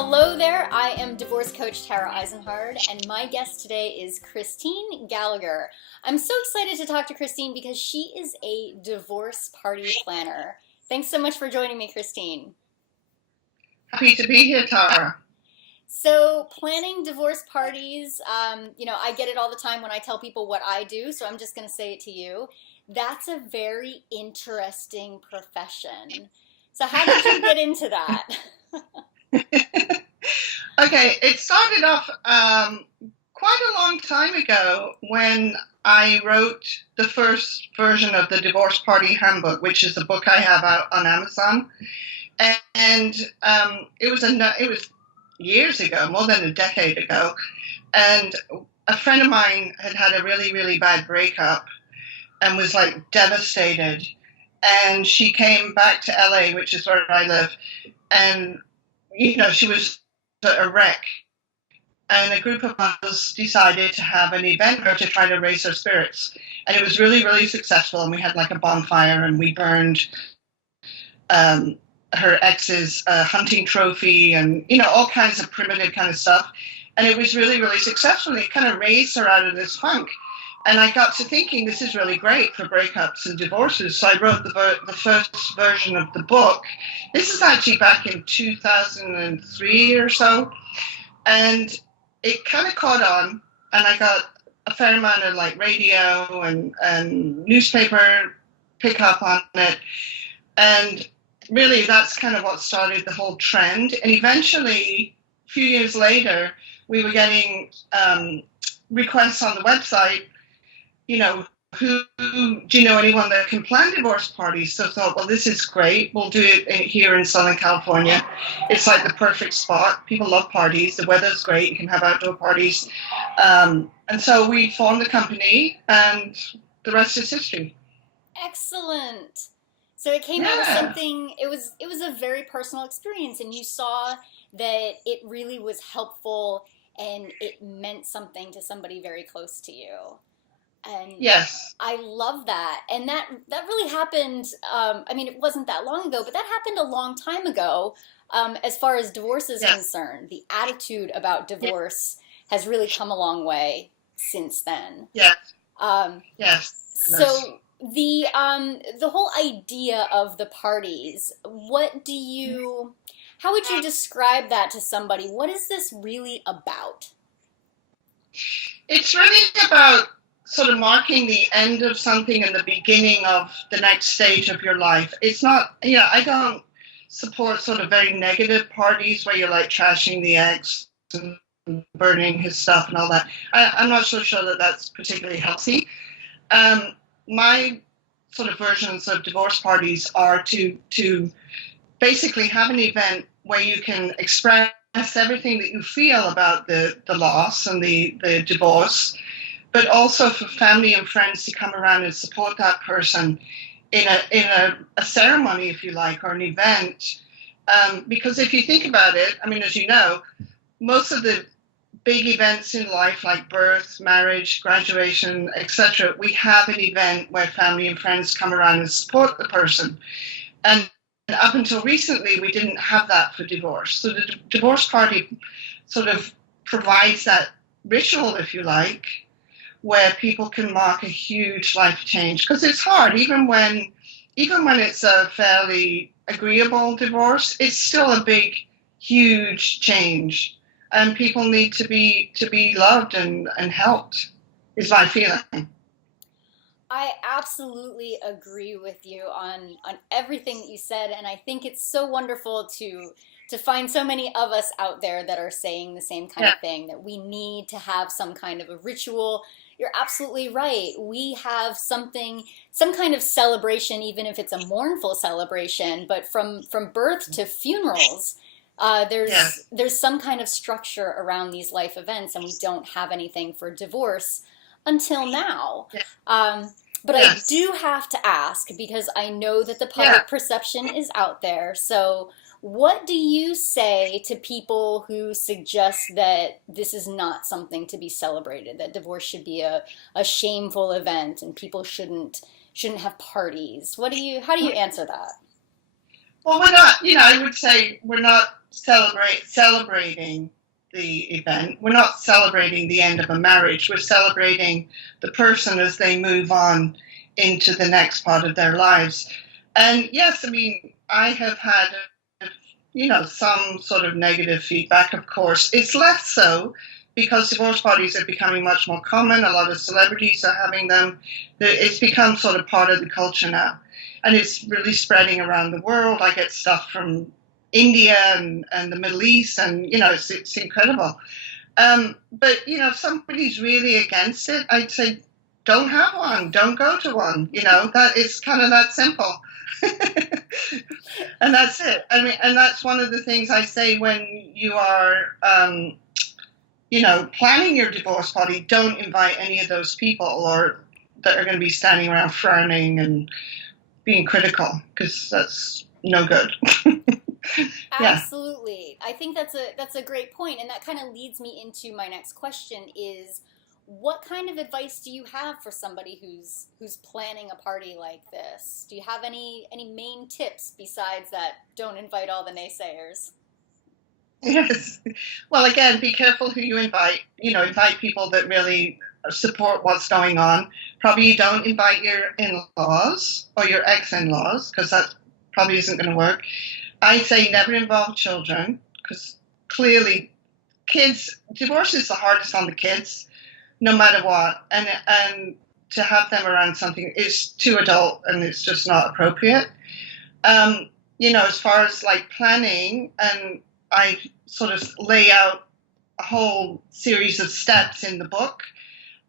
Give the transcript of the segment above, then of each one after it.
Hello there, I am divorce coach Tara Eisenhard, and my guest today is Christine Gallagher. I'm so excited to talk to Christine because she is a divorce party planner. Thanks so much for joining me, Christine. Happy to be here, Tara. So, planning divorce parties, I get it all the time when I tell people what I do, so I'm just going to say it to you. That's a very interesting profession. So, how did you get into that? Okay, it started off quite a long time ago when I wrote the first version of the Divorce Party Handbook, which is a book I have out on Amazon. And it was years ago, more than a decade ago. And a friend of mine had a really, really bad breakup and was like devastated. And she came back to LA, which is where I live. And, she was a wreck. And a group of us decided to have an event for her to try to raise her spirits. And it was really, really successful. And we had like a bonfire and we burned her ex's hunting trophy and, all kinds of primitive kind of stuff. And it was really, really successful. It kind of raised her out of this funk. And I got to thinking, this is really great for breakups and divorces. So I wrote the first version of the book. This is actually back in 2003 or so. And it kind of caught on. And I got a fair amount of like radio and newspaper pickup on it. And really, that's kind of what started the whole trend. And eventually, a few years later, we were getting requests on the website, who do you know anyone that can plan divorce parties? So I thought, well, this is great. We'll do it here in Southern California. It's like the perfect spot. People love parties. The weather's great. You can have outdoor parties. And so we formed the company, and the rest is history. Excellent. So it came out of something, it was a very personal experience, and you saw that it really was helpful and it meant something to somebody very close to you. And Yes. I love that. And that really happened, it wasn't that long ago, but that happened a long time ago. As far as divorce is concerned, the attitude about divorce has really come a long way since then. Yes. Yes. So the whole idea of the parties, how would you describe that to somebody? What is this really about? It's really about sort of marking the end of something and the beginning of the next stage of your life. It's not, I don't support sort of very negative parties where you're like trashing the ex and burning his stuff and all that. I'm not so sure that that's particularly healthy. My sort of versions of divorce parties are to basically have an event where you can express everything that you feel about the loss and the divorce, but also for family and friends to come around and support that person in a ceremony, if you like, or an event. Because if you think about it, as you know, most of the big events in life like birth, marriage, graduation, etc., we have an event where family and friends come around and support the person. And up until recently, we didn't have that for divorce. So the divorce party sort of provides that ritual, if you like, where people can mark a huge life change. Because it's hard, even when it's a fairly agreeable divorce, it's still a big, huge change. And people need to be loved and helped, is my feeling. I absolutely agree with you on everything that you said, and I think it's so wonderful to find so many of us out there that are saying the same kind of thing, that we need to have some kind of a ritual. You're absolutely right. We have some kind of celebration, even if it's a mournful celebration, but from birth to funerals, there's some kind of structure around these life events, and we don't have anything for divorce until now. But I do have to ask, because I know that the public perception is out there. So what do you say to people who suggest that this is not something to be celebrated, that divorce should be a shameful event and people shouldn't have parties? How do you answer that? Well, we're not, I would say we're not celebrating the event. We're not celebrating the end of a marriage. We're celebrating the person as they move on into the next part of their lives. And yes, I mean, I have had, some sort of negative feedback, of course. It's less so because divorce parties are becoming much more common. A lot of celebrities are having them. It's become sort of part of the culture now. And it's really spreading around the world. I get stuff from India and the Middle East, and, it's incredible. But, if somebody's really against it, I'd say, don't have one. Don't go to one. That it's kind of that simple. And that's it. I mean, and that's one of the things I say when you are, planning your divorce party. Don't invite any of those people or that are going to be standing around frowning and being critical, because that's no good. Absolutely. I think that's a great point, and that kind of leads me into my next question is, what kind of advice do you have for somebody who's planning a party like this? Do you have any main tips besides that don't invite all the naysayers? Yes. Well, again, be careful who you invite. Invite people that really support what's going on. Probably don't invite your in-laws or your ex-in-laws, because that probably isn't going to work. I say never involve children, because clearly divorce is the hardest on the kids, no matter what. And to have them around something is too adult, and it's just not appropriate. As far as like planning, and I sort of lay out a whole series of steps in the book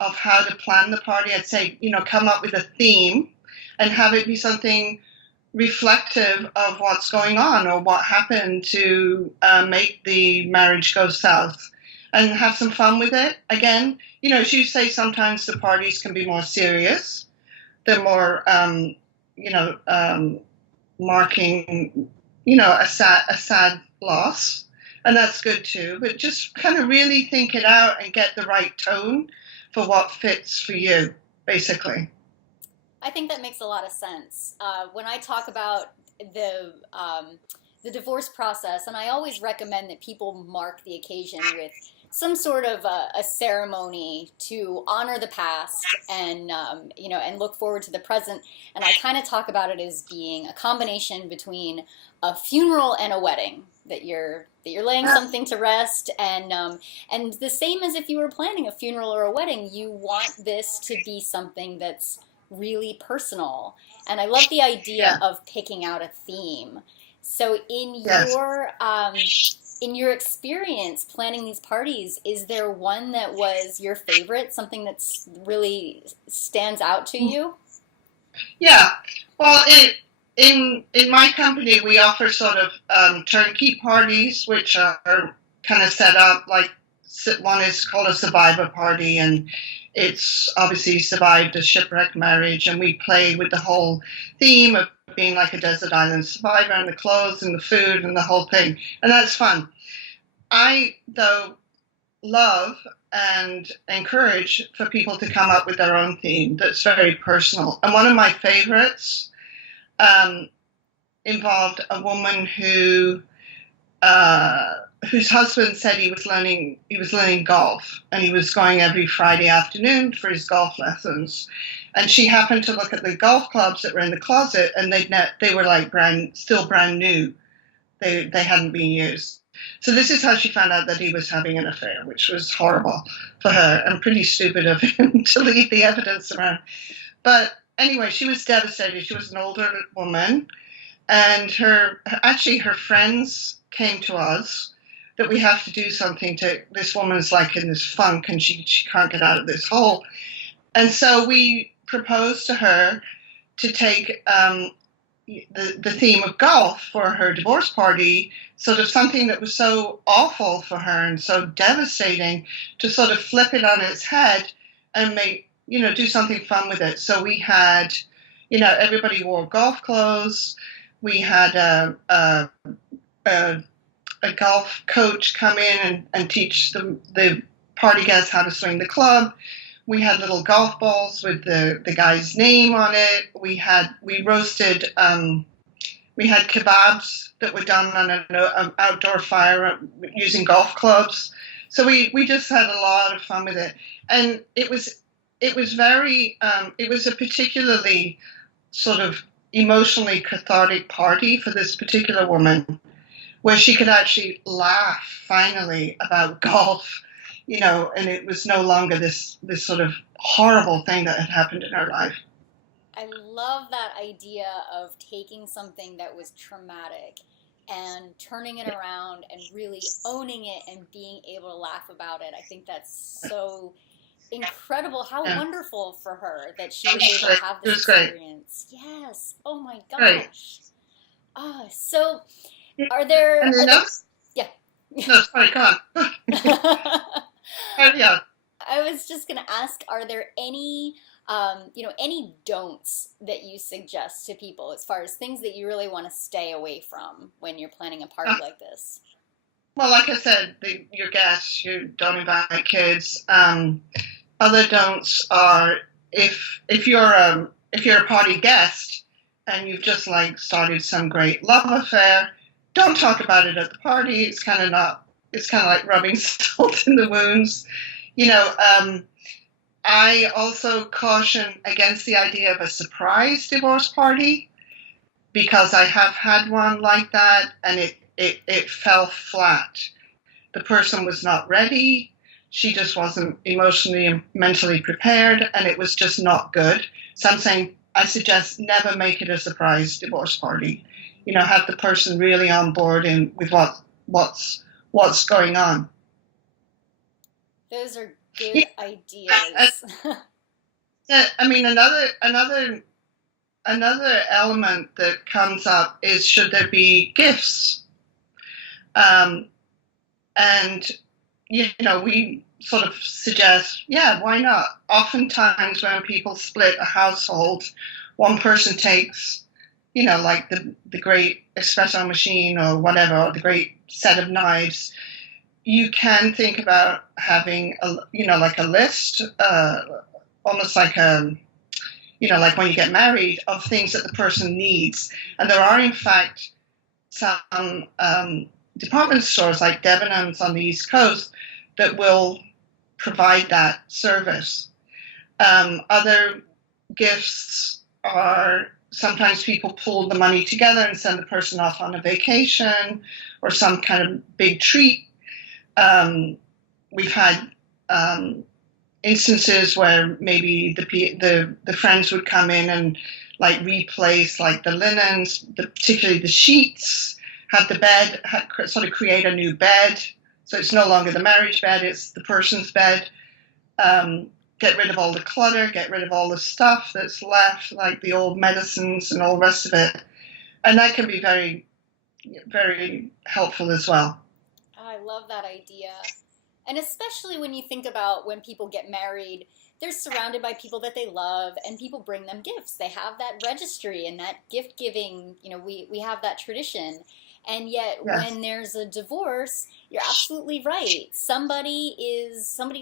of how to plan the party. I'd say, come up with a theme and have it be something reflective of what's going on or what happened to make the marriage go south, and have some fun with it. Again, as you say, sometimes the parties can be more serious. They're more, marking, a sad loss. And that's good too. But just kind of really think it out and get the right tone for what fits for you, basically. I think that makes a lot of sense. When I talk about the divorce process, and I always recommend that people mark the occasion with some sort of a ceremony to honor the past and and look forward to the present. And I kind of talk about it as being a combination between a funeral and a wedding, that you're laying something to rest, and the same as if you were planning a funeral or a wedding, you want this to be something that's really personal. And I love the idea of picking out a theme. So in your experience planning these parties, is there one that was your favorite, something that's really stands out to you? Yeah. Well, in my company, we offer sort of turnkey parties, which are kind of set up like, one is called a survivor party, and it's obviously survived a shipwreck marriage, and we play with the whole theme of being like a desert island survivor, and the clothes and the food and the whole thing, and that's fun. I, though, love and encourage for people to come up with their own theme that's very personal. And one of my favorites involved a woman whose husband said he was learning golf, and he was going every Friday afternoon for his golf lessons. And she happened to look at the golf clubs that were in the closet, and they were like still brand new. They hadn't been used. So this is how she found out that he was having an affair, which was horrible for her and pretty stupid of him to leave the evidence around. But anyway, she was devastated. She was an older woman, and her friends came to us that we have to do something to, this woman's like in this funk and she can't get out of this hole. And so we proposed to her to take the theme of golf for her divorce party, sort of something that was so awful for her and so devastating, to sort of flip it on its head and do something fun with it. So we had, everybody wore golf clothes. We had a golf coach come in and teach the party guests how to swing the club. We had little golf balls with the guy's name on it. We We had kebabs that were done on an outdoor fire using golf clubs. So we just had a lot of fun with it, and it was very it was a particularly sort of emotionally cathartic party for this particular woman, where she could actually laugh finally about golf, and it was no longer this sort of horrible thing that had happened in her life. I love that idea of taking something that was traumatic and turning it around and really owning it and being able to laugh about it. I think that's so incredible. How Yeah, wonderful for her that she it was was able great. to have It this was great. experience. Yes. Oh my Great. gosh. Ah, so are And are there, enough? yeah. No, sorry, go on. Yeah. I was just going to ask, are there any, any don'ts that you suggest to people as far as things that you really want to stay away from when you're planning a party like this? Well, like I said, your guests, you don't invite kids. Other don'ts are if you're a party guest and you've just like started some great love affair, don't talk about it at the party. It's kind of not. It's kind of like rubbing salt in the wounds. You know, I also caution against the idea of a surprise divorce party because I have had one like that and it fell flat. The person was not ready. She just wasn't emotionally and mentally prepared, and it was just not good. So I'm saying I suggest never make it a surprise divorce party. Have the person really on board and with what's going on. Those are good Yeah, ideas. I mean, another element that comes up is should there be gifts? Um, and we sort of suggest, yeah, why not? Oftentimes when people split a household, one person takes, like the great espresso machine or whatever, or the great set of knives. You can think about having like a list, almost like like when you get married, of things that the person needs. And there are, in fact, some department stores like Debenhams on the East Coast that will provide that service. Other gifts are sometimes people pull the money together and send the person off on a vacation or some kind of big treat. We've had instances where maybe the friends would come in and like replace like the linens, particularly the sheets, have the bed, sort of create a new bed. So it's no longer the marriage bed, it's the person's bed. Get rid of all the clutter, get rid of all the stuff that's left, like the old medicines and all the rest of it. And that can be very, very helpful as well. I love that idea. And especially when you think about when people get married, they're surrounded by people that they love and people bring them gifts. They have that registry and that gift giving, we have that tradition. And yet Yes. when there's a divorce, you're absolutely right. Somebody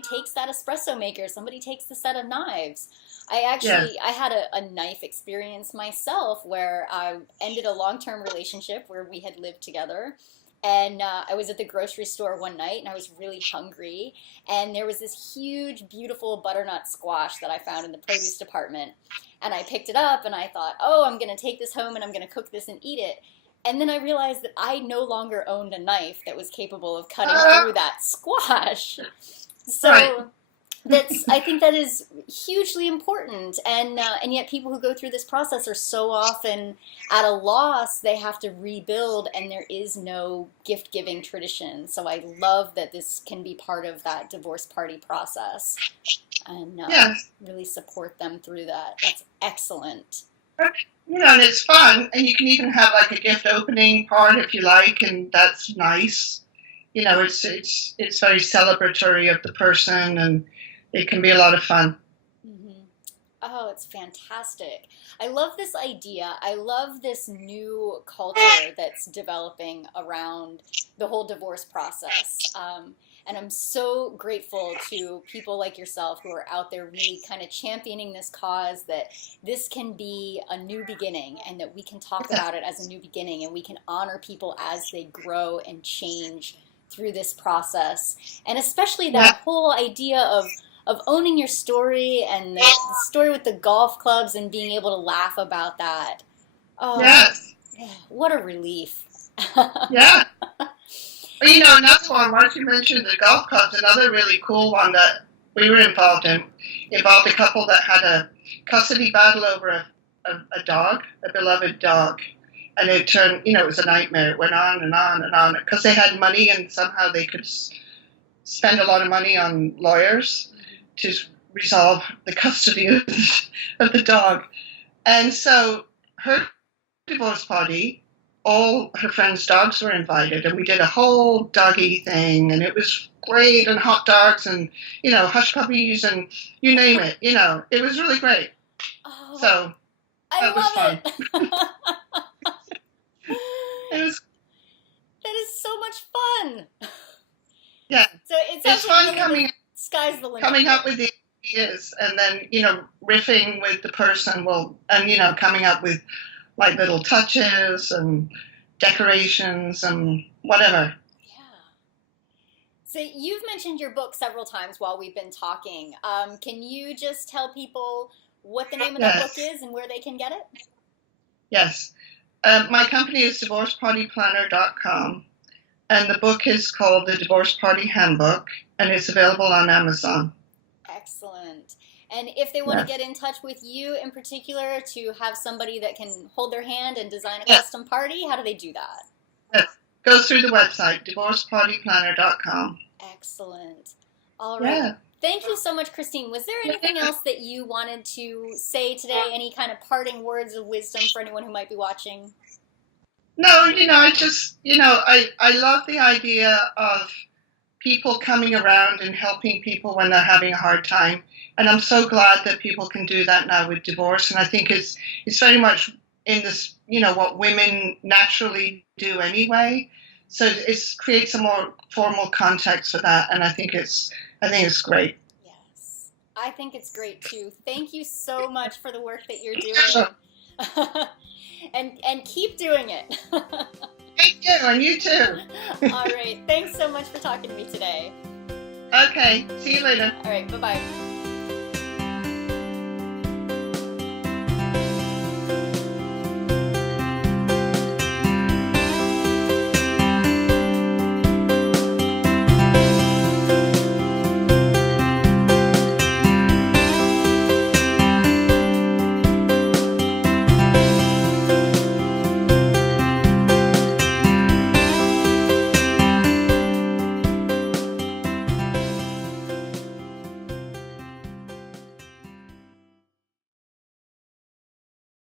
takes that espresso maker, somebody takes the set of knives. Yes. I had a knife experience myself where I ended a long-term relationship where we had lived together. And I was at the grocery store one night and I was really hungry. And there was this huge, beautiful butternut squash that I found in the produce department. And I picked it up and I thought, oh, I'm going to take this home and I'm going to cook this and eat it. And then I realized that I no longer owned a knife that was capable of cutting through that squash. Right. So I think that is hugely important, and yet people who go through this process are so often at a loss. They have to rebuild, and there is no gift giving tradition. So I love that this can be part of that divorce party process, and Yes. really support them through that. That's excellent. And it's fun, and you can even have like a gift opening part if you like, and that's nice. It's very celebratory of the person, and it can be a lot of fun. Hmm. Oh, it's fantastic. I love this idea. I love this new culture that's developing around the whole divorce process. And I'm so grateful to people like yourself who are out there really kind of championing this cause, that this can be a new beginning and that we can talk about it as a new beginning and we can honor people as they grow and change through this process. And especially that whole idea of owning your story and the story with the golf clubs and being able to laugh about that. Oh, Yes. what a relief. Yeah. Well, another one, once you mentioned the golf clubs, another really cool one that we were involved in involved a couple that had a custody battle over a dog, a beloved dog. And it turned, it was a nightmare. It went on and on and on because they had money and somehow they could spend a lot of money on lawyers to resolve the custody of the dog. And so her divorce party, all her friends' dogs were invited, and we did a whole doggy thing, and it was great, and hot dogs, and, hush puppies, and you name it, it was really great. Oh, so that was fun. That is so much fun. Yeah. So it's fun sky's the limit. Coming up with the ideas, and then, riffing with the person, and, coming up with like little touches and decorations and whatever. Yeah. So you've mentioned your book several times while we've been talking. Can you just tell people what the name of the book is and where they can get it? Yes. My company is divorcepartyplanner.com, and the book is called The Divorce Party Handbook, and it's available on Amazon. Excellent. And if they want to get in touch with you in particular to have somebody that can hold their hand and design a custom party, how do they do that? Yes. Go through the website, divorcepartyplanner.com. Excellent. All right. Yeah. Thank you so much, Christine. Was there anything else that you wanted to say today? Any kind of parting words of wisdom for anyone who might be watching? No, I just, I love the idea of people coming around and helping people when they're having a hard time. And I'm so glad that people can do that now with divorce. And I think it's very much in this, what women naturally do anyway. So it creates a more formal context for that. And I think it's great. Yes, I think it's great too. Thank you so much for the work that you're doing. Sure. and keep doing it. Thank you, and you too. All right. Thanks so much for talking to me today. Okay. See you later. All right. Bye-bye.